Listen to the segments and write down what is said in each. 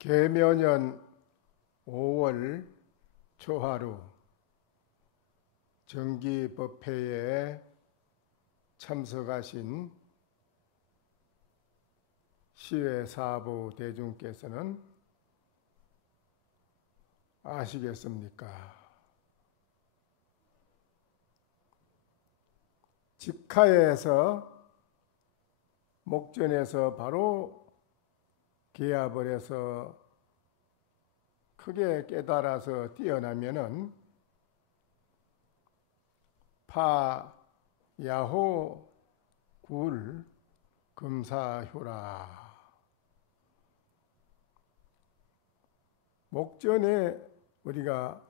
계묘년 5월 초하루 정기법회에 참석하신 시외사부 대중께서는 아시겠습니까? 직하에서 목전에서 바로 기합을 해서 크게 깨달아서 뛰어나면은 파, 야호, 굴, 금사효라. 목전에 우리가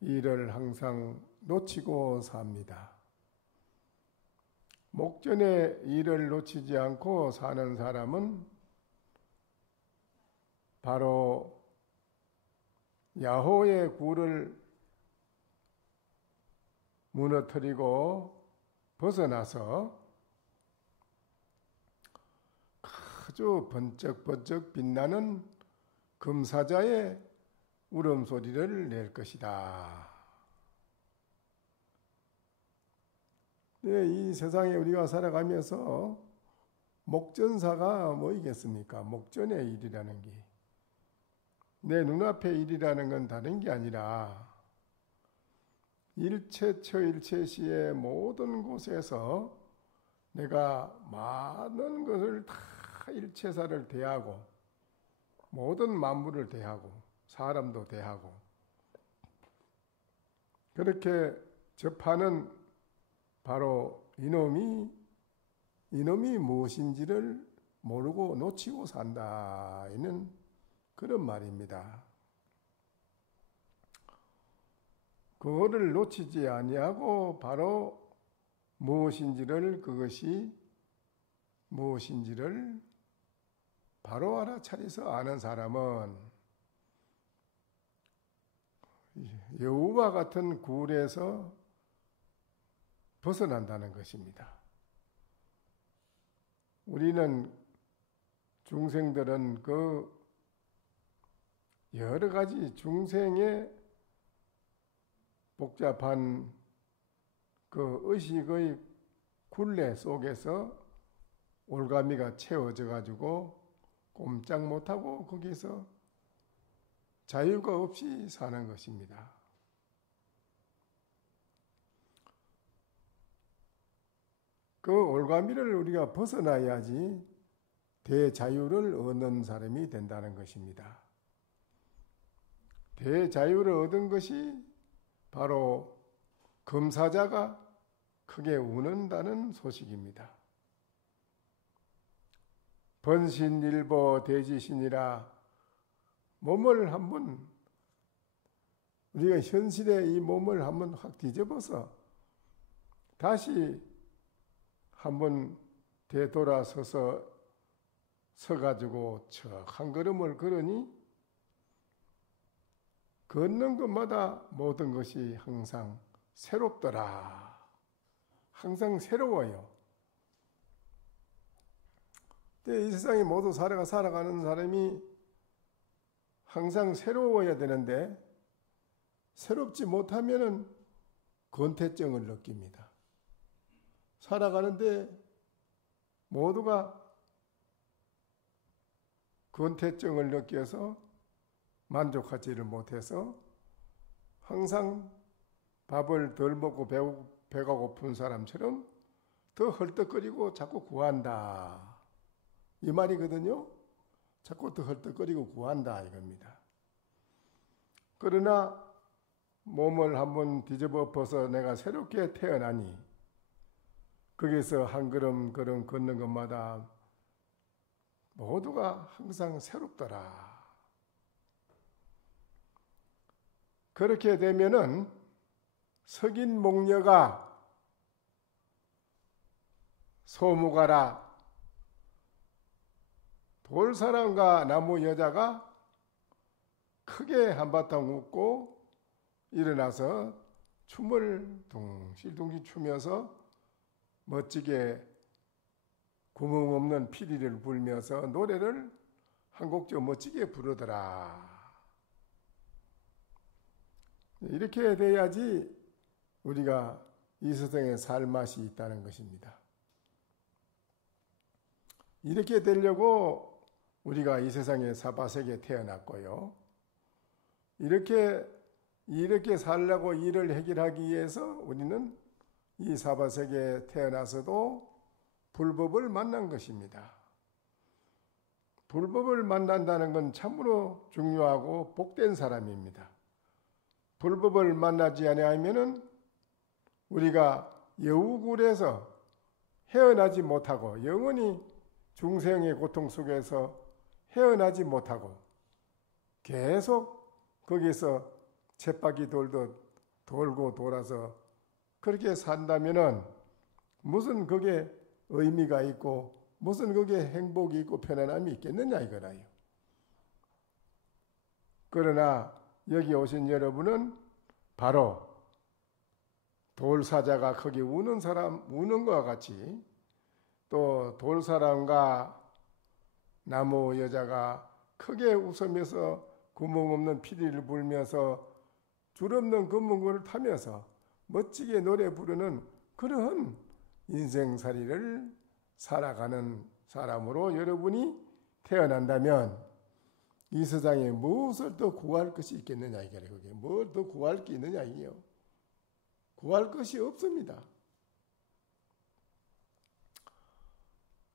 일을 항상 놓치고 삽니다. 목전에 일을 놓치지 않고 사는 사람은 바로 야호의 굴을 무너뜨리고 벗어나서 아주 번쩍번쩍 빛나는 금사자의 울음소리를 낼 것이다. 네, 이 세상에 우리가 살아가면서 목전사가 뭐이겠습니까? 목전의 일이라는 게. 내 눈앞의 일이라는 건 다른 게 아니라 일체처 일체시의 모든 곳에서 내가 많은 것을 다 일체사를 대하고 모든 만물을 대하고 사람도 대하고 그렇게 접하는 바로 이놈이 무엇인지를 모르고 놓치고 산다. 이는 그런 말입니다. 그거를 놓치지 아니하고 바로 그것이 무엇인지를 바로 알아차려서 아는 사람은 여우와 같은 굴에서 벗어난다는 것입니다. 우리는 중생들은 그 여러 가지 중생의 복잡한 그 의식의 굴레 속에서 올가미가 채워져 가지고 꼼짝 못하고 거기서 자유가 없이 사는 것입니다. 그 올가미를 우리가 벗어나야지 대자유를 얻는 사람이 된다는 것입니다. 대자유를 얻은 것이 바로 금사자가 크게 우는다는 소식입니다. 번신일보 대지신이라 몸을 한번 우리가 현실의 이 몸을 한번 확 뒤집어서 다시 한번 되돌아서서 서가지고 척 한 걸음을 걸으니 걷는 것마다 모든 것이 항상 새롭더라. 항상 새로워요. 이 세상에 모두 살아가는 사람이 항상 새로워야 되는데 새롭지 못하면은 권태증을 느낍니다. 살아가는데 모두가 권태증을 느껴서 만족하지를 못해서 항상 밥을 덜 먹고 배가 고픈 사람처럼 더 헐떡거리고 자꾸 구한다. 이 말이거든요. 자꾸 더 헐떡거리고 구한다 이겁니다. 그러나 몸을 한번 뒤집어 엎어서 내가 새롭게 태어나니 거기서 한 걸음 걷는 것마다 모두가 항상 새롭더라. 그렇게 되면은 석인 목녀가 소무가라 돌사람과 나무 여자가 크게 한바탕 웃고 일어나서 춤을 둥실둥실 추면서 멋지게 구멍 없는 피리를 불면서 노래를 한 곡 좀 멋지게 부르더라. 이렇게 돼야지 우리가 이 세상에 살 맛이 있다는 것입니다. 이렇게 되려고 우리가 이 세상에 사바세계에 태어났고요. 이렇게 살려고 일을 해결하기 위해서 우리는 이 사바세계에 태어나서도 불법을 만난 것입니다. 불법을 만난다는 건 참으로 중요하고 복된 사람입니다. 불법을 만나지 아니하면은 우리가 여우굴에서 헤어나지 못하고 영원히 중생의 고통 속에서 헤어나지 못하고 계속 거기서 쳇바퀴 돌듯 돌고 돌아서 그렇게 산다면은 무슨 그게 의미가 있고 무슨 그게 행복이 있고 편안함이 있겠느냐 이거라요. 그러나 여기 오신 여러분은 바로 돌사자가 거기 우는 사람 우는 것과 같이 또 돌사람과 나무 여자가 크게 웃으면서 구멍 없는 피리를 불면서 줄 없는 금문구를 타면서 멋지게 노래 부르는 그런 인생살이를 살아가는 사람으로 여러분이 태어난다면 이 세상에 무엇을 더 구할 것이 있겠느냐 이거예요. 그게 뭘 더 구할 게 있느냐 이게요. 구할 것이 없습니다.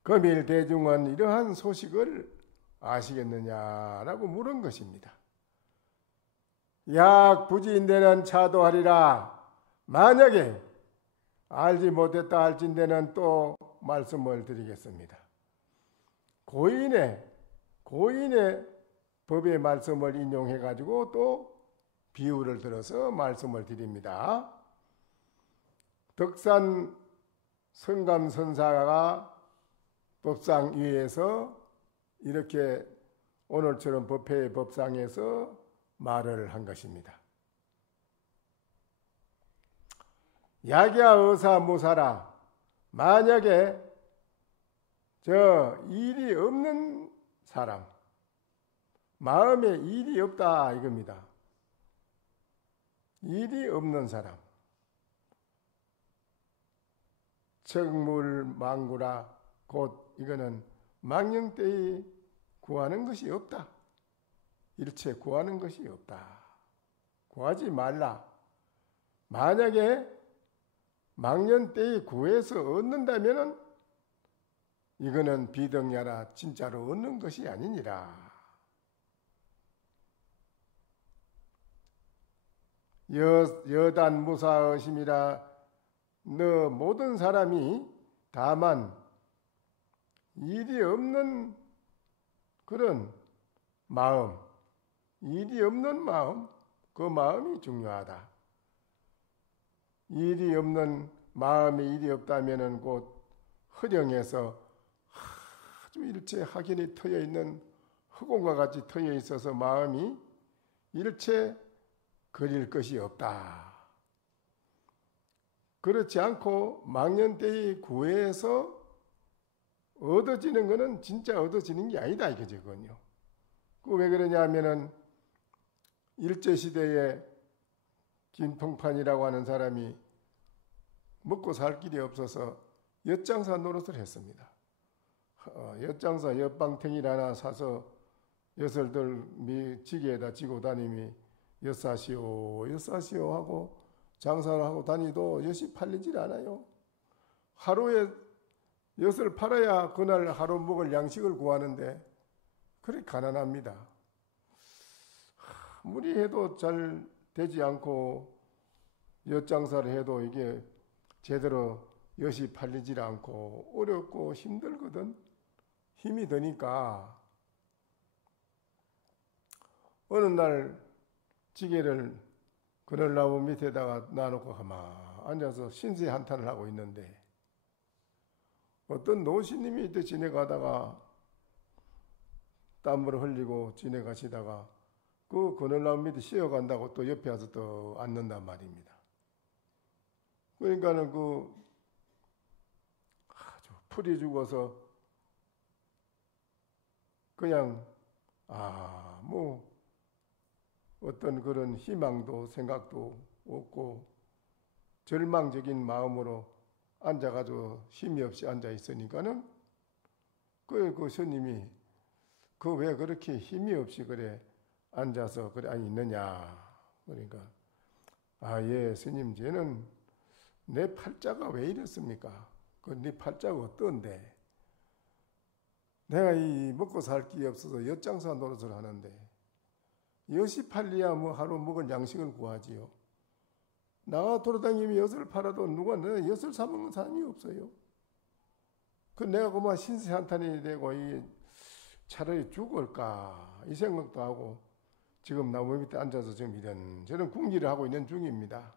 금일 대중은 이러한 소식을 아시겠느냐라고 물은 것입니다. 약 부지인대는 차도하리라. 만약에 알지 못했다 할진대는 또 말씀을 드리겠습니다. 고인의 법의 말씀을 인용해 가지고 또 비유를 들어서 말씀을 드립니다. 덕산 성감선사가 법상 위에서 이렇게 오늘처럼 법회의 법상에서 말을 한 것입니다. 약야 의사 무사라. 만약에 저 일이 없는 사람, 마음에 일이 없다 이겁니다. 일이 없는 사람. 척물망구라. 곧 이거는 망령때에 구하는 것이 없다. 일체 구하는 것이 없다. 구하지 말라. 만약에 망년때에 구해서 얻는다면은 이거는 비등야라. 진짜로 얻는 것이 아니니라. 여단 무사의심이라. 너 모든 사람이 다만 일이 없는 그런 마음, 일이 없는 마음, 그 마음이 중요하다. 일이 없는 마음에 일이 없다면은 곧 허령해서 아주 일체 확연히 트여 있는 흑공과 같이 트여 있어서 마음이 일체 그릴 것이 없다. 그렇지 않고 망년때에 구해서 얻어지는 것은 진짜 얻어지는 게 아니다 이거죠. 그건요. 그 왜 그러냐 하면은 일제시대에 김통판이라고 하는 사람이 먹고 살 길이 없어서 엿장사 노릇을 했습니다. 엿장사 엿방탱이를 하나 사서 엿을들 지게에다 지고 다니며 엿사시오 엿사시오 하고 장사를 하고 다니도 엿이 팔리질 않아요. 하루에 엿을 팔아야 그날 하루 먹을 양식을 구하는데 그래 가난합니다. 아무리 해도 잘 되지 않고 엿장사를 해도 이게 제대로 엿이 팔리질 않고 어렵고 힘들거든. 힘이 드니까 어느 날 지게를 그늘나무 밑에다가 놔놓고 가만 앉아서 신세 한탄을 하고 있는데 어떤 노신님이 이때 지내가다가 땀을 흘리고 지내가시다가 그 그늘나무 밑에 쉬어간다고 또 옆에 와서 또 앉는단 말입니다. 그러니까는 그 아주 풀이 죽어서 그냥 뭐 어떤 그런 희망도 생각도 없고 절망적인 마음으로 앉아가지고 힘이 없이 앉아 있으니까는 그 스님이 그 왜 그렇게 힘이 없이 그래 앉아서 그래 있느냐. 그러니까 예 스님 쟤는 내 팔자가 왜 이랬습니까? 그 네 팔자가 어떤데? 내가 이 먹고 살 길이 없어서 엿장사 노릇을 하는데 엿이 팔려야 뭐 하루 먹을 양식을 구하지요. 나가 돌아다니며 엿을 팔아도 누가 내 엿을 사 먹는 사람이 없어요. 그 내가 그만 신세한탄이 되고 차라리 죽을까 이 생각도 하고 지금 나무 밑에 앉아서 지금 이런저런 궁리를 하고 있는 중입니다.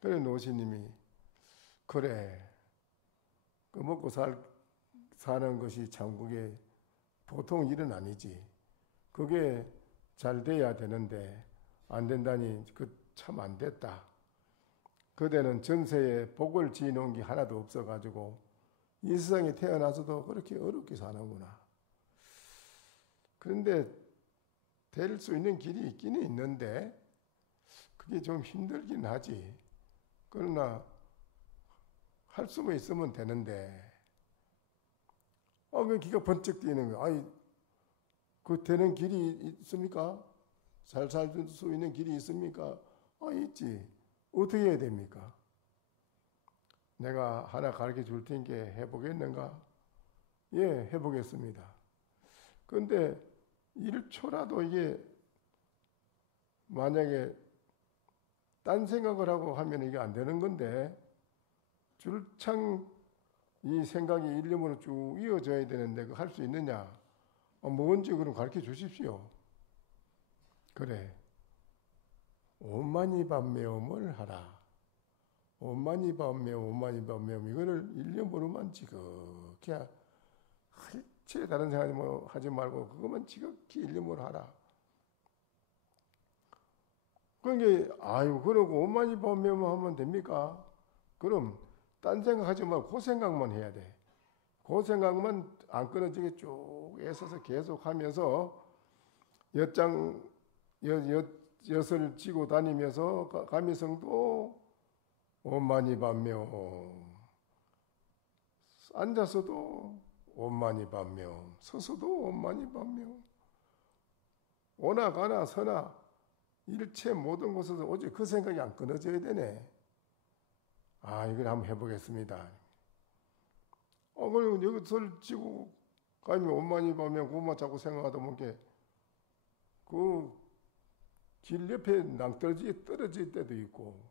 그래 노시님이 그래 그 먹고 사는 것이 참 그게 보통 일은 아니지. 그게 잘 돼야 되는데 안 된다니 그 참 안 됐다. 그대는 전세에 복을 지어놓은 게 하나도 없어가지고 이 세상에 태어나서도 그렇게 어렵게 사는구나. 그런데 될 수 있는 길이 있기는 있는데 그게 좀 힘들긴 하지. 그러나 할 수만 있으면 되는데 그 기가 번쩍 뛰는 거야. 그 되는 길이 있습니까? 잘 살 수 있는 길이 있습니까? 있지. 어떻게 해야 됩니까? 내가 하나 가르쳐 줄 테니까 해보겠는가? 예, 해보겠습니다. 그런데 1초라도 이게 만약에 딴 생각을 하고 하면 이게 안 되는 건데 줄창 이 생각이 일념으로 쭉 이어져야 되는데 그 할 수 있느냐? 뭔지 그럼 가르쳐 주십시오. 그래. 오만이 반매음을 하라. 오만이 반매음, 오만이 반매음 이거를 일념으로만 지극히 할체 다른 생각 뭐 하지 말고 그것만 지극히 일념으로 하라. 그러니까 그러고 오만이 반매음 하면 됩니까? 그럼 딴 생각하지 말고 그 생각만 해야 돼. 그 생각만 안 끊어지게 쭉 애써서 계속 하면서 엿을 쥐고 다니면서 가미성도 오만이 반명 앉아서도 오만이 반명 서서도 오만이 반명 오나 가나 서나 일체 모든 곳에서 오직 그 생각이 안 끊어져야 되네. 이걸 한번 해보겠습니다. 그리고 여기서 쥐고 가면 오만이 반명 그것만 자꾸 생각하다 보니까 그 길 옆에 낭떠러지에 떨어질 때도 있고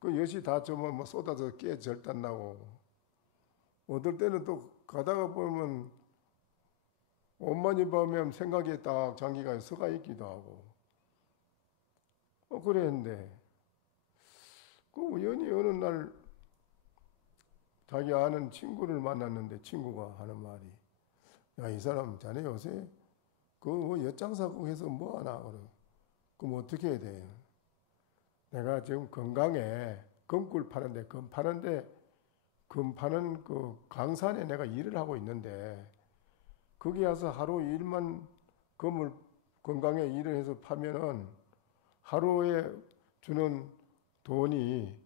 그 엿이 다 좀 뭐 쏟아져 깨 절단 나고 어떨 때는 또 가다가 보면 오만이 반명 생각에 딱 장기가 서가 있기도 하고 그랬는데 그 우연히 어느 날 자기 아는 친구를 만났는데 친구가 하는 말이 이 사람 자네 요새 그 엿장사국에서 뭐 하나 그래. 그럼 어떻게 해야 돼? 내가 지금 건강에 금꿀 파는데 금 파는 그 강산에 내가 일을 하고 있는데 거기 와서 하루 일만 금을 건강에 일을 해서 파면은 하루에 주는 돈이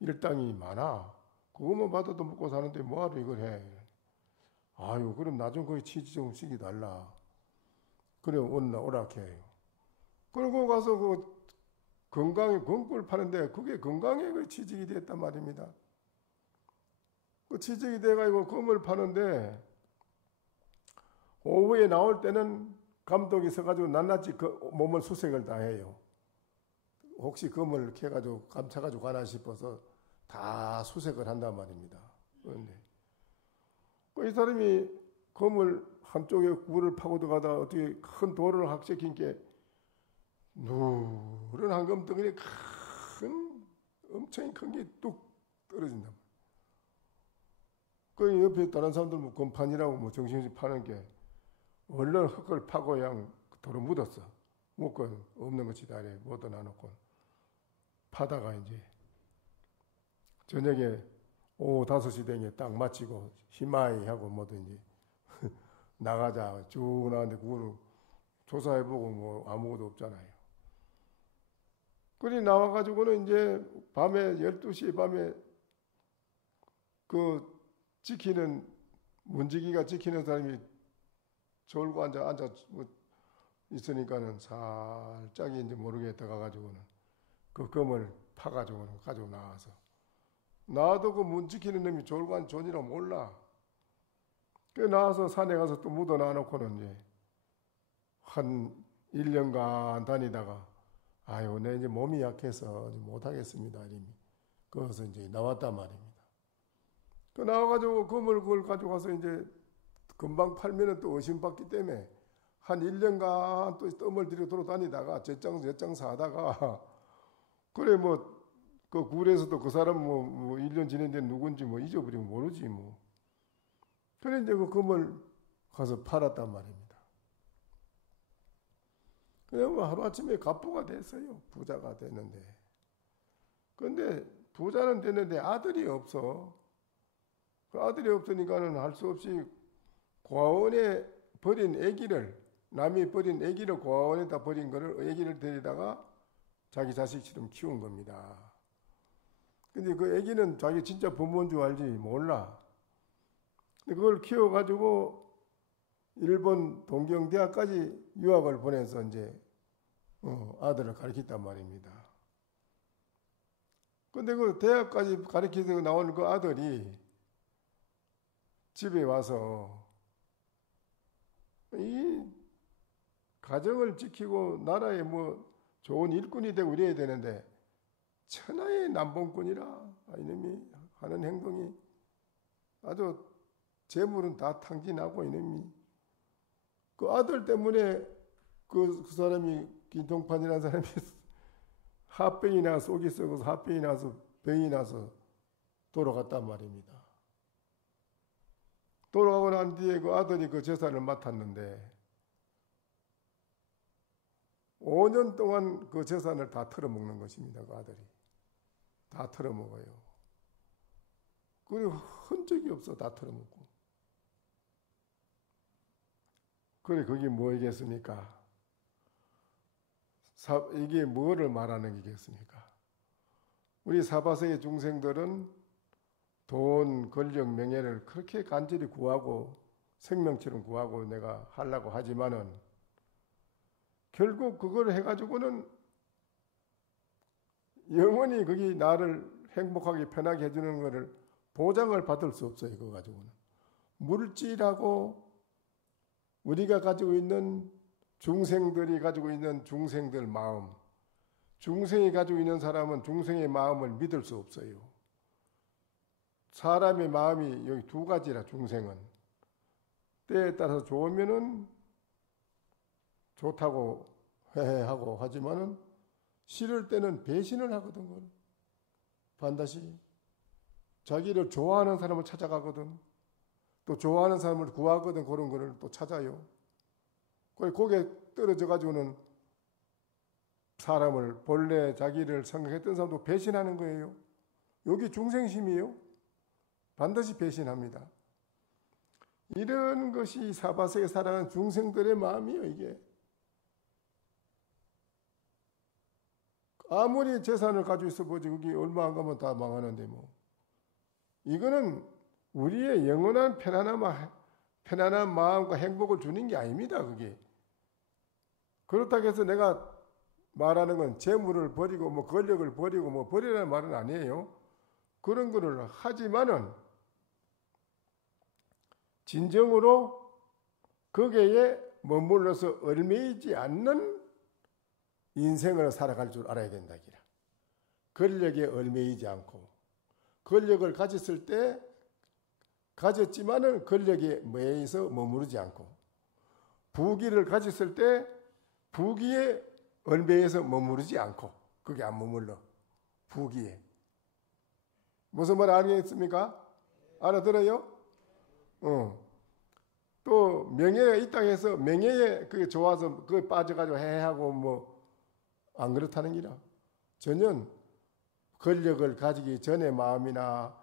일당이 많아. 그것만 받아도 먹고 사는데 뭐하러 이걸 해? 그럼 나 좀 거기 취지 좀 시켜달라. 그래 오락해. 그러고 가서 그 건강에 건꿀 파는데 그게 건강에 그 취직이 됐단 말입니다. 그 취직이 돼가지고 금을 파는데 오후에 나올 때는 감독이 서가지고 낱낱이 그 몸을 수색을 다 해요. 혹시 금을 캐가지고 감차가지고 가나 싶어서 다 수색을 한단 말입니다. 그런데 이 사람이 금을 한쪽에 굴을 파고 들어가다 어떻게 큰 돌을 확제킨 게 누런 황금 덩어리 엄청 큰 게 뚝 떨어진다. 그 옆에 다른 사람들 뭐 금판이라고 뭐 정신없이 파는 게 얼른 흙을 파고 그냥 도로 묻었어. 묻고 없는 것이 다래 묻어 놔놓고 파다가 이제 저녁에 오후 5시 되게 딱 마치고 희마이 하고 뭐든지 나가자. 쭉 나왔는데 그거는 조사해보고 뭐 아무것도 없잖아요. 그리 나와가지고는 이제 밤에 12시에 밤에 그 지키는 문지기가 지키는 사람이 졸고 앉아 뭐 있으니까는 살짝 이제 모르겠다 가가지고는 그 검을 파가지고는 가지고 나와서 나도 그 문 지키는 놈이 졸고 앉은 존이라 몰라. 그 나와서 산에 가서 또 묻어 놔놓고는 이제 한 1년간 다니다가 아유 내 이제 몸이 약해서 못하겠습니다 이미 그래서 이제 나왔단 말입니다. 그 나와가지고 검을 그걸 가지고 가서 이제 금방 팔면은 또 의심받기 때문에 한 1년간 또 뜸을 들여 돌아다니다가 젖장 사다가 그래 뭐 그 굴에서도 그 사람 뭐 1년 지낸데 누군지 뭐 잊어버리면 모르지 뭐. 그래 이제 그 검을 가서 팔았단 말입니다. 그냥 뭐 하루아침에 갑부가 됐어요. 부자가 됐는데. 근데 부자는 됐는데 아들이 없어. 그 아들이 없으니까는 할 수 없이 고아원에 버린 아기를 남이 버린 아기를 고아원에다 버린 거를 아기를 데리다가 자기 자식처럼 키운 겁니다. 근데 그 아기는 자기 진짜 부모인 줄 알지 몰라. 근데 그걸 키워가지고 일본 동경대학까지 유학을 보내서 이제 아들을 가르쳤단 말입니다. 근데 그 대학까지 가르쳐서 나온 그 아들이 집에 와서 이 가정을 지키고 나라에 뭐 좋은 일꾼이 되고 이래야 되는데 천하의 남봉꾼이라 이놈이 하는 행동이 아주 재물은 다 탕진하고 이놈이 그 아들 때문에 그 사람이 긴통판이라는 사람이 합병이 나 속이 썩어서 합병이 나서 병이 나서 돌아갔단 말입니다. 돌아가고 난 뒤에 그 아들이 그 재산을 맡았는데 5년 동안 그 재산을 다 털어먹는 것입니다. 그 아들이. 다 털어먹어요. 그리고 흔적이 없어. 다 털어먹고. 그래 그게 뭐이겠습니까? 이게 뭐를 말하는 게겠습니까? 우리 사바세의 중생들은 돈, 권력, 명예를 그렇게 간절히 구하고 생명처럼 구하고 내가 하려고 하지만은 결국 그걸 해가지고는 영원히 거기 나를 행복하게 편하게 해주는 것을 보장을 받을 수 없어요. 그거 가지고는. 물질하고 우리가 가지고 있는 중생들이 가지고 있는 중생들 마음, 중생이 가지고 있는 사람은 중생의 마음을 믿을 수 없어요. 사람의 마음이 여기 두 가지라 중생은. 때에 따라서 좋으면은 좋다고 회해하고 하지만은 싫을 때는 배신을 하거든. 그걸. 반드시 자기를 좋아하는 사람을 찾아가거든. 또 좋아하는 사람을 구하거든. 그런 거를 또 찾아요. 거기에 떨어져 가지고는 사람을 본래 자기를 생각했던 사람도 배신하는 거예요. 여기 중생심이에요. 반드시 배신합니다. 이런 것이 사바세에 살아가는 중생들의 마음이에요. 이게 아무리 재산을 가지고 있어 보지 그게 얼마 안 가면 다 망하는데 뭐 이거는 우리의 영원한 편안한 마음과 행복을 주는 게 아닙니다. 그게 그렇다고 해서 내가 말하는 건 재물을 버리고 뭐 권력을 버리고 뭐 버리라는 말은 아니에요. 그런 거를 하지만은 진정으로 거기에 머물러서 얽매이지 않는 인생을 살아갈 줄 알아야 된다. 권력에 얽매이지 않고 권력을 가졌을 때 가졌지만은 권력에 매여서 머무르지 않고 부귀를 가졌을 때 부귀에 얽매여서 머무르지 않고 그게 안 머물러. 부귀에. 무슨 말 알겠습니까? 알아들어요? 또 명예가 있다고 해서 명예에 그게 좋아서 그게 빠져가지고 해하고 뭐 안 그렇다는 기라. 전혀 권력을 가지기 전의 마음이나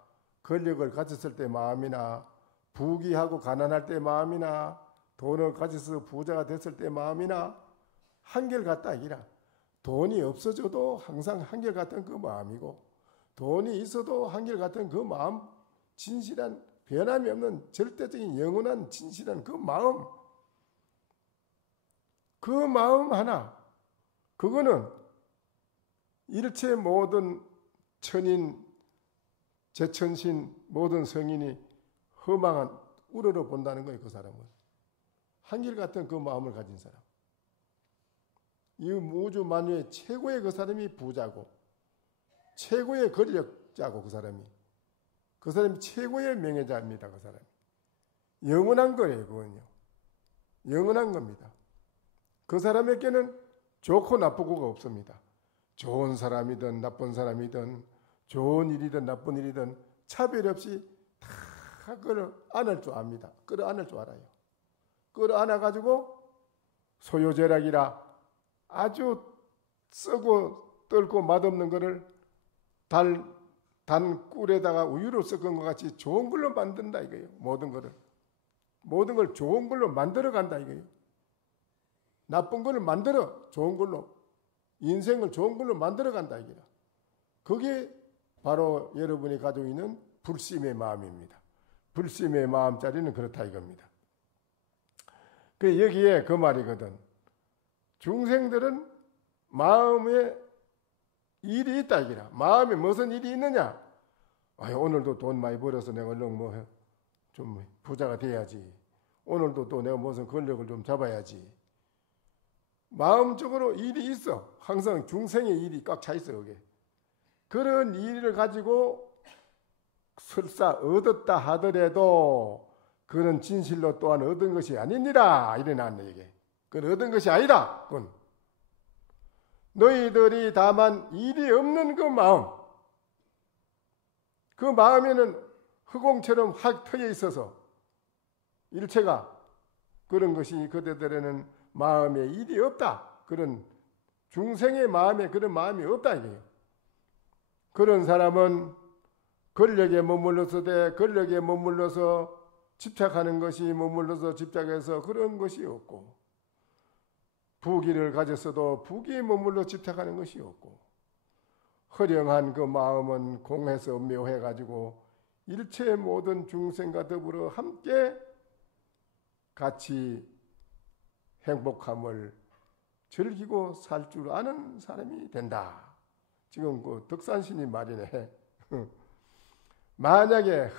권력을 가졌을 때 마음이나 부귀하고 가난할 때 마음이나 돈을 가져서 부자가 됐을 때 마음이나 한결같다 아니라 돈이 없어져도 항상 한결같은 그 마음이고 돈이 있어도 한결같은 그 마음, 진실한 변함이 없는 절대적인 영원한 진실한 그 마음 하나, 그거는 일체 모든 천인, 제천신, 모든 성인이 허망한 우러러 본다는 거예요. 그 사람은 한결같은 그 마음을 가진 사람, 이 우주 만유의 최고의 그 사람이 부자고 최고의 권력자고 그 사람이 최고의 명예자입니다. 그 사람이 영원한 거예요. 그건요, 영원한 겁니다. 그 사람에게는 좋고 나쁘고가 없습니다. 좋은 사람이든 나쁜 사람이든 좋은 일이든 나쁜 일이든 차별 없이 다 끌어안을 줄 압니다. 끌어안을 줄 알아요. 끌어안아가지고 소요제락이라 아주 썩고 떨고 맛없는 거를 단 꿀에다가 우유를 섞은 것 같이 좋은 걸로 만든다 이거예요. 모든 걸 좋은 걸로 만들어 간다 이거예요. 나쁜 거를 만들어 좋은 걸로, 인생을 좋은 걸로 만들어 간다 이거야. 그게 바로 여러분이 가지고 있는 불심의 마음입니다. 불심의 마음짜리는 그렇다 이겁니다. 그 여기에 그 말이거든. 중생들은 마음에 일이 있다 이거라. 마음에 무슨 일이 있느냐? 오늘도 돈 많이 벌어서 내가 얼른 좀 부자가 돼야지. 오늘도 또 내가 무슨 권력을 좀 잡아야지. 마음적으로 일이 있어. 항상 중생의 일이 꽉 차 있어. 그게. 그런 일을 가지고 설사 얻었다 하더라도 그런 진실로 또한 얻은 것이 아니니라 이래 나왔네. 이게 그건 얻은 것이 아니다. 그건 너희들이 다만 일이 없는 그 마음, 그 마음에는 흑공처럼 확 트여 있어서 일체가 그런 것이 그대들에는 마음에 일이 없다. 그런 중생의 마음에 그런 마음이 없다 이거예요. 그런 사람은 권력에 머물러서 집착하는 것이 머물러서 집착해서 그런 것이 없고, 부귀를 가졌어도 부귀에 머물러 집착하는 것이 없고, 허령한 그 마음은 공해서 묘해가지고 일체 모든 중생과 더불어 함께 같이 행복함을 즐기고 살 줄 아는 사람이 된다. 지금 그 덕산신이 말이네. 만약에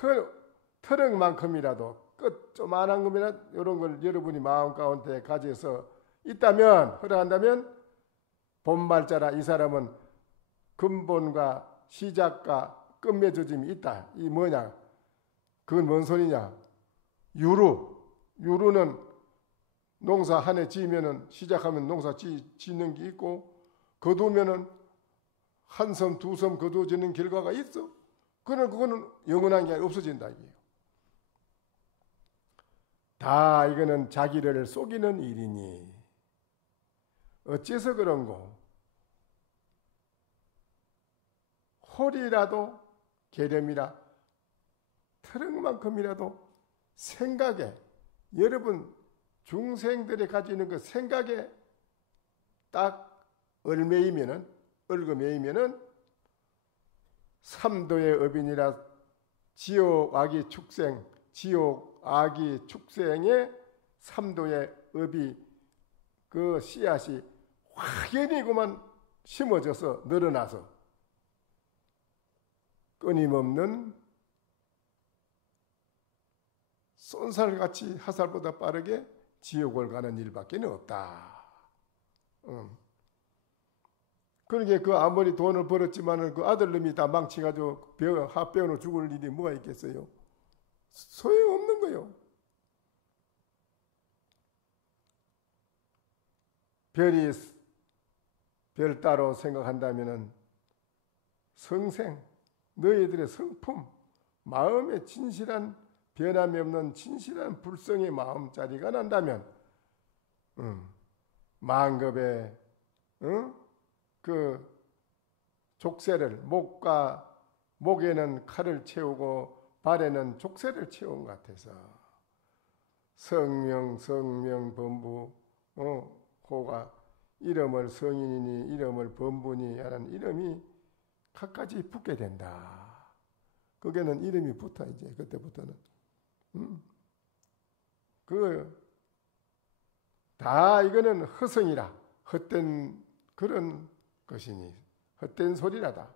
트럭만큼이라도 끝 조만한 것이나 이런 걸 여러분이 마음 가운데 가져서 있다면, 허락한다면 본말자라 이 사람은 근본과 시작과 끝맺어짐이 있다. 이 뭐냐? 그건 뭔 소리냐? 유루는 농사 한 해 지으면은 시작하면 농사 짓는 게 있고, 거두면은 한 섬, 두 섬 거두어지는 결과가 있어. 그거는 영원한 게 아니라 없어진다 이게요. 다 이거는 자기를 속이는 일이니 어째서 그런고? 홀이라도 계렴이라 트럭만큼이라도 생각에, 여러분 중생들이 가지고 있는 그 생각에 딱 얼매이면은 삼도의 업인이라 지옥 아기 축생의 삼도의 업이 그 씨앗이 확연히 그만 심어져서 늘어나서 끊임없는 쏜살같이 화살보다 빠르게 지옥을 가는 일밖에 없다. 그러니까 그 아무리 돈을 벌었지만은 그 아들놈이 다 망치가지고 합병으로 죽을 일이 뭐가 있겠어요? 소용없는 거요. 별 따로 생각한다면은 성생, 너희들의 성품, 마음의 진실한 변함이 없는 진실한 불성의 마음자리가 난다면, 만급에 그 족쇄를, 목에는 칼을 채우고 발에는 족쇄를 채운 것 같아서 성명 범부 호가 이름을 성인이니 이름을 범부니 하는 이름이 각가지 붙게 된다. 거기에는 이름이 붙어 이제 그때부터는 다 이거는 허성이라 헛된 그런 것이니 헛된 소리라다.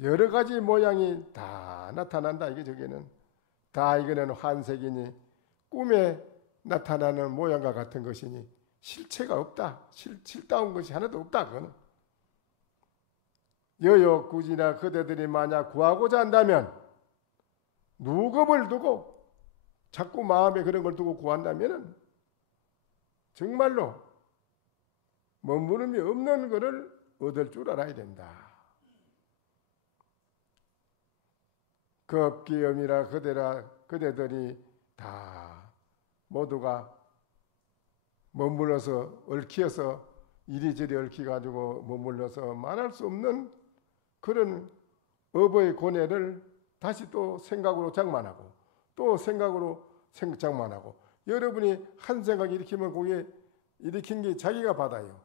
여러 가지 모양이 다 나타난다. 이게 저게는 다 이거는 환색이니 꿈에 나타나는 모양과 같은 것이니 실체가 없다. 실다운 것이 하나도 없다. 그거는 여욕구지나 그대들이 만약 구하고자 한다면 누겁을 두고 자꾸 마음에 그런 걸 두고 구한다면 정말로 머무름이 없는 것을 얻을 줄 알아야 된다. 급기염이라 그대들이 다 모두가 머물러서 얽혀서 이리저리 얽혀가지고 머물러서 말할 수 없는 그런 업의 고뇌를 다시 또 생각으로 장만하고 또 생각으로 장만하고 여러분이 한 생각 일으키면 그게 일으킨 게 자기가 받아요.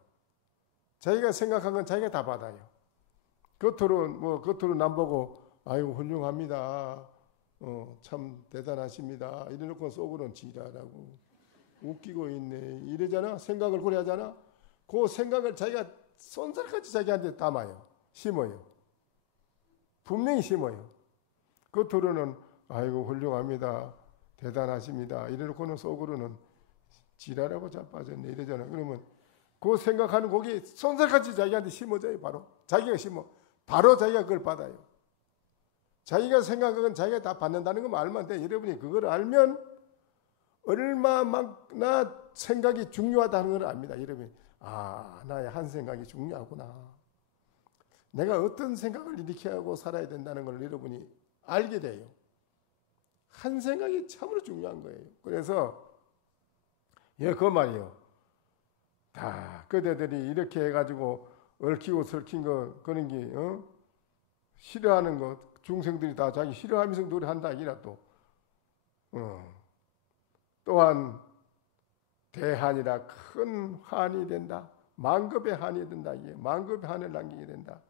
자기가 생각한 건 자기가 다 받아요. 겉으로 남 보고 아이고 훌륭합니다. 참 대단하십니다. 이래놓고 속으로는 지랄하고 웃기고 있네. 이러잖아. 생각을 그래 하잖아. 그 생각을 자기가 손살같이 자기한테 담아요. 심어요. 분명히 심어요. 겉으로는 아이고 훌륭합니다. 대단하십니다. 이래놓고는 속으로는 지랄하고 자빠졌네. 이러잖아. 그러면 그 생각하는 곡이 손살같이 자기한테 심어져요. 바로 자기가 심어. 바로 자기가 그걸 받아요. 자기가 생각한 자기가 다 받는다는 거 알면 돼. 여러분이 그걸 알면 얼마나 생각이 중요하다는 걸 압니다. 여러분이 나의 한 생각이 중요하구나. 내가 어떤 생각을 일으켜야 하고 살아야 된다는 걸 여러분이 알게 돼요. 한 생각이 참으로 중요한 거예요. 그래서 그 말이요. 다 그대들이 이렇게 해가지고 얽히고 설킨 거 그런 게 싫어하는 것 중생들이 다 자기 싫어하면서 노래한다 이라도 또한 대한이라 큰 한이 된다. 만급의 한이 된다. 이게 만급의 한을 남기게 된다.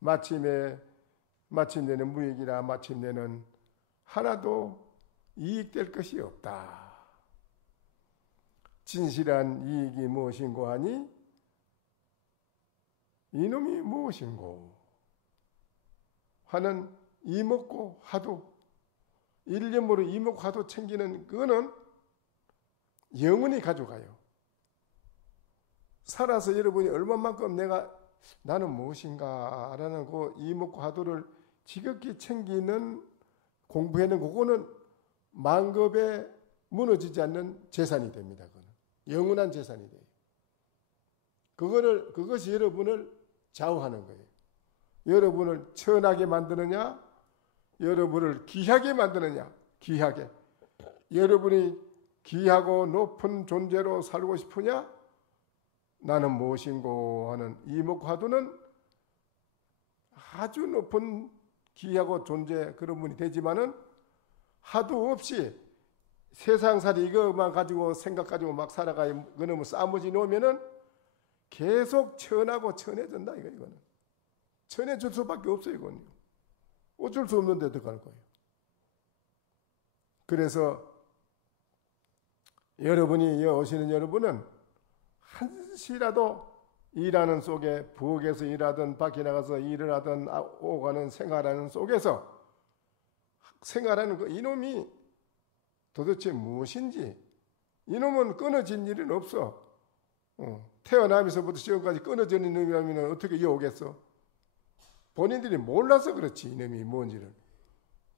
마침내는 무익이라 마침내는 하나도 이익될 것이 없다. 진실한 이익이 무엇인고 하니 이놈이 무엇인고 하는 이먹고 화두 일념으로 이먹고 화두 챙기는 그거는 영원히 가져가요. 살아서 여러분이 얼마만큼 나는 무엇인가 라는 그 이먹고 화두를 지극히 챙기는 공부해는 그거는 만급에 무너지지 않는 재산이 됩니다. 그거는 영원한 재산이 돼요. 그것이 여러분을 좌우하는 거예요. 여러분을 천하게 만드느냐, 여러분을 귀하게 만드느냐, 귀하게. 여러분이 귀하고 높은 존재로 살고 싶으냐, 나는 무엇인고 하는 이목화두는 아주 높은 귀하고 존재 그런 분이 되지만은 하도 없이 세상살이 이거만 가지고 생각 가지고 막 살아가요. 그놈을 싸무지 놓으면은 계속 천하고 천해진다 이거는. 천해질 수밖에 없어요 이거는. 어쩔 수 없는 데 들어갈 거예요. 그래서 여러분이 오시는 여러분은 한시라도 일하는 속에 부엌에서 일하든 밖에 나가서 일을 하든 오가는 생활하는 속에서 생활하는 그 이놈이 도대체 무엇인지 이놈은 끊어진 일은 없어. 태어나면서부터 지금까지 끊어진 이놈이라면 어떻게 이어오겠어? 본인들이 몰라서 그렇지 이놈이 뭔지를.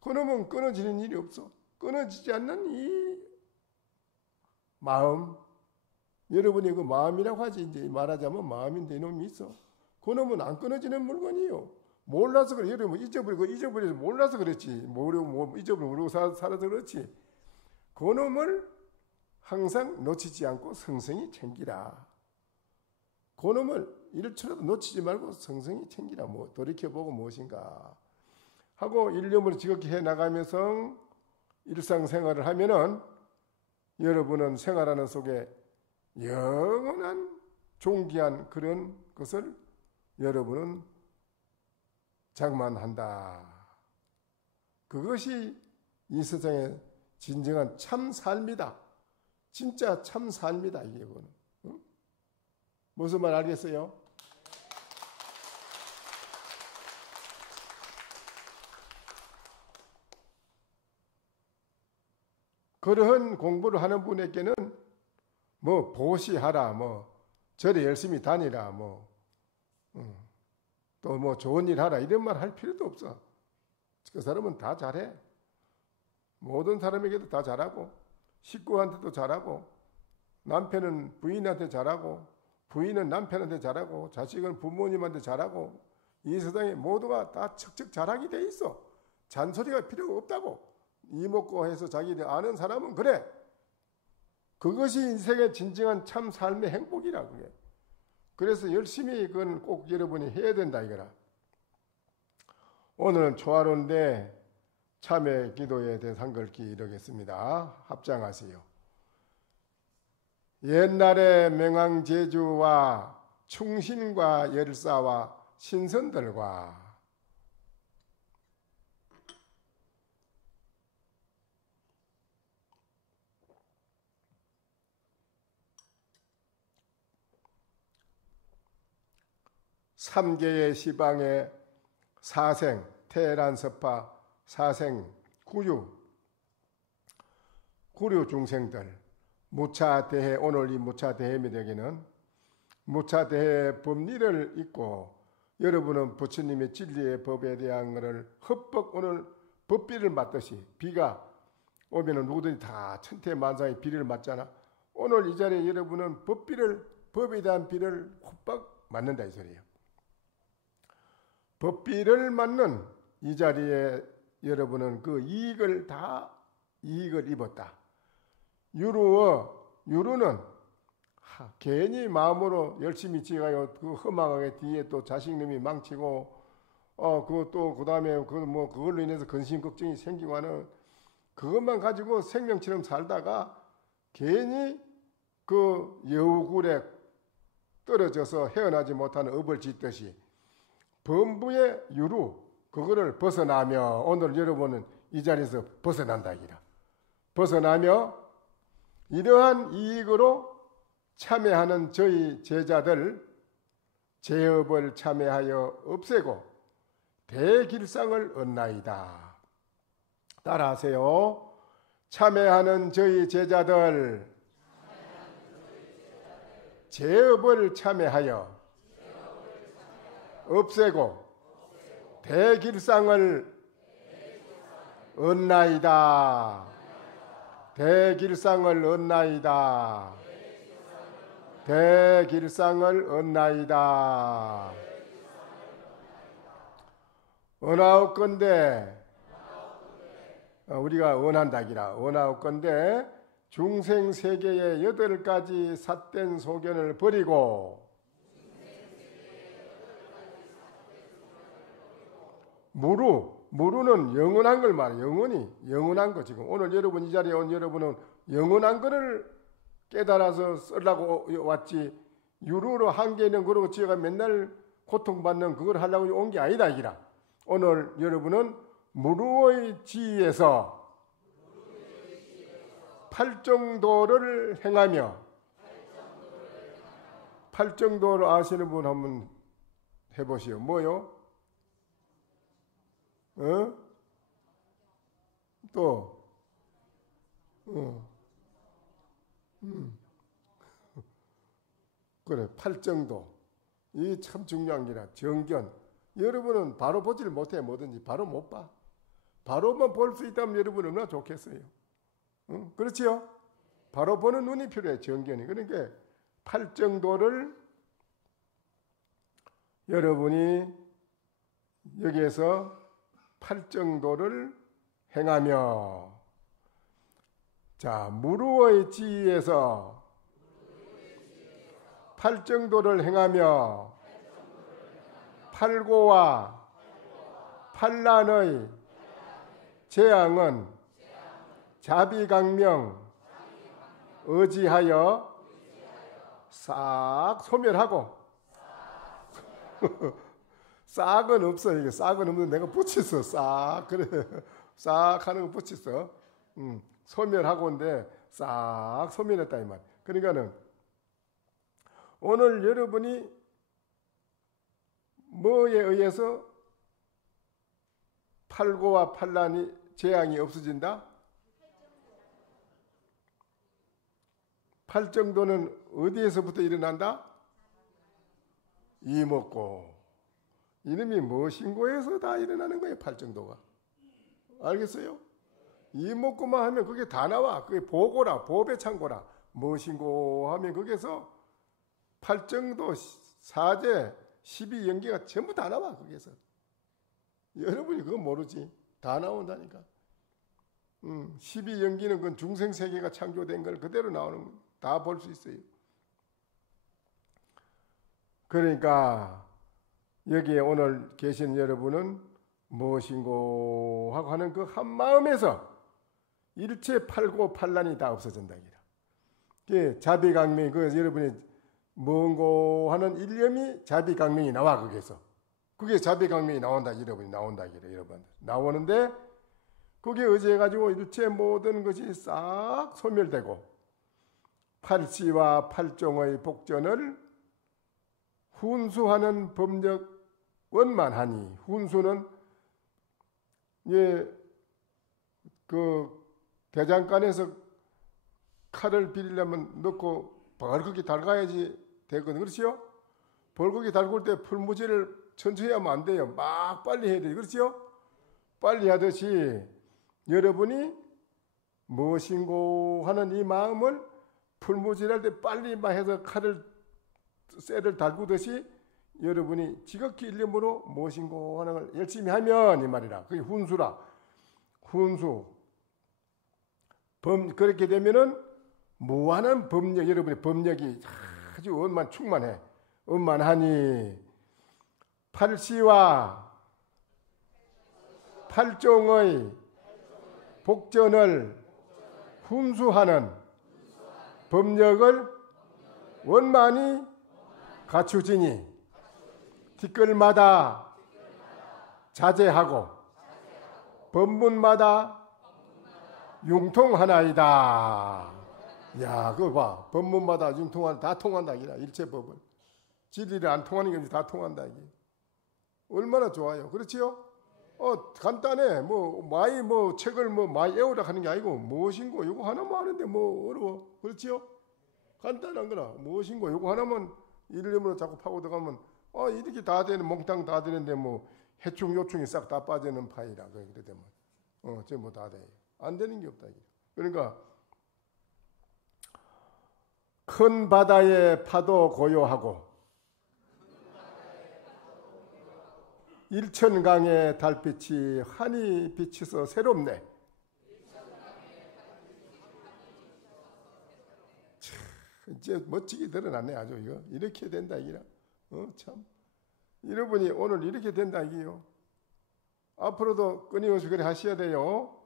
그놈은 끊어지는 일이 없어. 끊어지지 않는 이 마음. 여러분이 그 마음이라고 하지 이제 말하자면 마음인데 이놈이 있어. 그놈은 안 끊어지는 물건이요. 몰라서 그래. 여러분 잊어버려서 몰라서 그렇지. 잊어버리고 살아서 그렇지. 그놈을 항상 놓치지 않고 성성히 챙기라. 그놈을 일초라도 놓치지 말고 성성히 챙기라. 돌이켜보고 무엇인가 하고 일념으로 지극히 해나가면서 일상생활을 하면은 여러분은 생활하는 속에 영원한 존귀한 그런 것을 여러분은 장만한다. 그것이 이 세상의 진정한 참 삶이다. 진짜 참 삶이다. 이거는. 무슨 말 알겠어요? 그러한 공부를 하는 분에게는 뭐 보시하라, 뭐 절에 열심히 다니라, 뭐 또 뭐 좋은 일 하라 이런 말 할 필요도 없어. 그 사람은 다 잘해. 모든 사람에게도 다 잘하고 식구한테도 잘하고 남편은 부인한테 잘하고 부인은 남편한테 잘하고 자식은 부모님한테 잘하고 이 세상에 모두가 다 척척 잘하게 돼 있어. 잔소리가 필요가 없다고. 이먹고 해서 자기들 아는 사람은 그래. 그것이 인생의 진정한 참 삶의 행복이라 그게. 그래서 열심히 그건 꼭 여러분이 해야 된다 이거라. 오늘은 초하루인데 참회 기도에 대해서 한 글귀 이르겠습니다. 합장하세요. 옛날에 명왕제주와 충신과 열사와 신선들과 삼계의 시방의 사생, 태란서파, 사생, 구류 중생들, 무차대해, 오늘 이 무차대해에게는 무차대해 법리를 읽고 여러분은 부처님의 진리의 법에 대한 것을 헛뻑 오늘 법비를 맞듯이 비가 오면은 누구든지 다 천태만상의 비를 맞잖아. 오늘 이 자리에 여러분은 법에 대한 비를 헛뻑 맞는다 이 소리예요. 법비를 맞는 이 자리에 여러분은 그 이익을 입었다. 유루는 괜히 마음으로 열심히 지어가요. 그 허망하게 뒤에 또 자식놈이 망치고 그 다음에 그걸로 인해서 근심 걱정이 생기고 하는 그것만 가지고 생명처럼 살다가 괜히 그 여우굴에 떨어져서 헤어나지 못하는 업을 짓듯이 범부의 유루 그거를 벗어나며 오늘 여러분은 이 자리에서 벗어난다 이라. 벗어나며 이러한 이익으로 참회하는 저희 제자들 제업을 참회하여 없애고 대길상을 얻나이다. 따라하세요. 참회하는 저희 제자들 제업을 참회하여 없애고 대길상을 얻나이다. 대길상을 얻나이다. 대길상을 얻나이다. 원하옵건대 우리가 원한다기라. 원하옵건대 중생세계의 8가지 삿된 소견을 버리고 무루는 영원한 걸 말해. 영원한 거. 지금 오늘 여러분 이 자리에 온 여러분은 영원한 거를 깨달아서 쓰려고 왔지. 유루로 한계는 그러고 지어가 맨날 고통받는 그걸 하려고 온 게 아니다 이기라. 오늘 여러분은 무루의 지위에서 팔정도를 행하며 팔정도를 아시는 분 한번 해보시오. 뭐요? 또 그래 팔정도 이 참 중요한 게라. 정견 여러분은 바로 보지를 못해. 뭐든지 바로 못 봐. 바로만 볼 수 있다면 여러분 얼마나 좋겠어요. 그렇지요? 바로 보는 눈이 필요해. 정견이. 그러니까 팔정도를 여러분이 여기에서 팔정도를 행하며 자 무루의 지위에서 팔정도를 행하며 팔고와 판란의 재앙은 자비강명 의지하여 싹 소멸하고 싹은 없어. 이게 싹은 없는데 내가 붙였어. 싹 그래 싹 하는 거 붙였어. 소멸하고인데 싹 소멸했다 이 말. 그러니까는 오늘 여러분이 뭐에 의해서 팔고와 판란이 재앙이 없어진다? 팔정도는 어디에서부터 일어난다? 이목고. 이름이 무엇인고에서 다 일어나는 거예요. 팔정도가. 알겠어요? 이목고만 하면 그게 다 나와. 그게 보고라. 보배창고라. 무엇인고 하면 거기서 팔정도, 사제, 12연계가 전부 다 나와. 거기서. 여러분이 그거 모르지. 다 나온다니까. 12연기는 그 중생세계가 창조된 걸 그대로 나오는 다 볼 수 있어요. 그러니까 여기에 오늘 계신 여러분은 무엇인고 하고 하는 그 한 마음에서 일체 팔고 판란이 다 없어진다. 자비강명, 그 여러분이 뭔고 하는 일념이 자비강명이 나와. 거기서. 그게 자비강명이 나온다. 여러분이 나온다. 여러분 나오는데 거기에 의지해가지고 일체 모든 것이 싹 소멸되고 팔씨와 팔종의 복전을 훈수하는 법력 원만하니. 훈수는 그 대장간에서 칼을 비리려면 넣고 벌겋게 달가야지 되거든. 그렇지요? 벌겋게 달굴 때 풀무지를 천천히 하면 안 돼요. 막 빨리 해야 돼요. 그렇지요? 빨리 하듯이 여러분이 무엇인고 하는 이 마음을 풀무질할 때 빨리 막 해서 쇠를 달구듯이 여러분이 지극히 일념으로 무엇인고 하는 걸 열심히 하면 이 말이라. 그게 훈수라. 훈수. 그렇게 되면은 무한한 법력, 여러분의 법력이 아주 충만해. 원만하니 팔씨와 팔종의 복전을 훈수하는 법력을 원만히 갖추지니 티끌마다 자제하고 법문마다 융통하나이다. 야, 그거 봐. 법문마다 융통하나 다 통한다. 일체 법은. 진리를 안 통하는 게 다 통한다. 이게. 얼마나 좋아요. 그렇지요? 간단해. 책을 많이 외우라 하는 게 아니고, 무엇인고, 요거 하나만 하는데 어려워. 그렇지요? 간단한 거라. 무엇인고, 요거 하나만 일념으로 자꾸 파고 들어가면, 이렇게 다 되는, 몽땅 다 되는데, 해충, 요충이 싹 다 빠지는 파이라. 그래 되면. 전부 다 돼. 안 되는 게 없다. 그러니까, 큰 바다의 파도 고요하고, 일천강의 달빛이 환히 비치서 새롭네. 이제 멋지게 드러났네. 아주 이거 이렇게 된다 이기라. 참 여러분이 오늘 이렇게 된다 이기요. 앞으로도 끊임없이 그래 하셔야 돼요.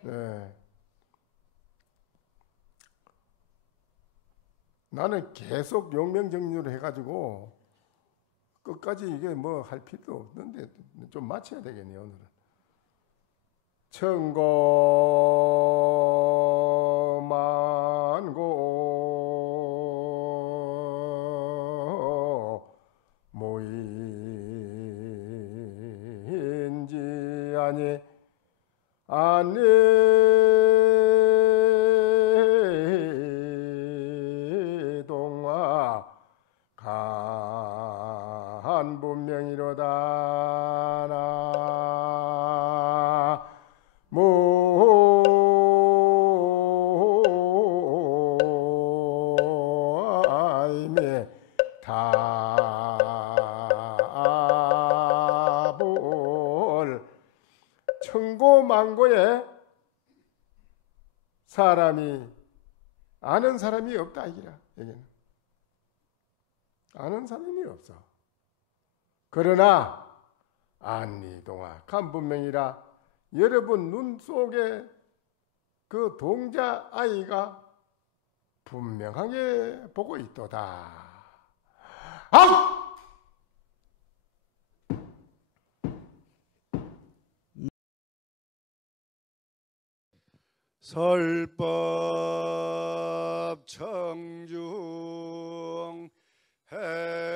네. 나는 계속 용명정리를 해가지고 끝까지 이게 할 필요도 없는데 좀 맞춰야 되겠네요. 오늘은. 천고만고 모인지 아니 안내동아 분명이로다 나모아이메 다볼 천고만고에 사람이 아는 사람이 없다 이기라. 여기는 아는 사람이 없어. 그러나 안리동아 간분명이라 여러분 눈 속에 그 동자 아이가 분명하게 보고 있도다. 아! 설법 청중 해안명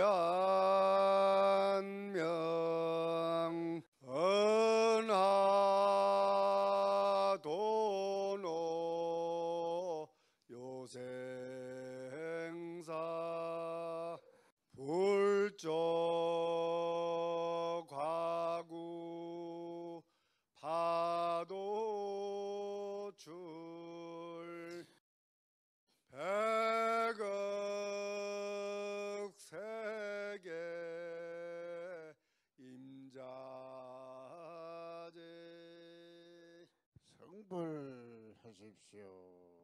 은하도노 요생사 불조 과구 파도출 백억 세계 임자제 성불하십시오.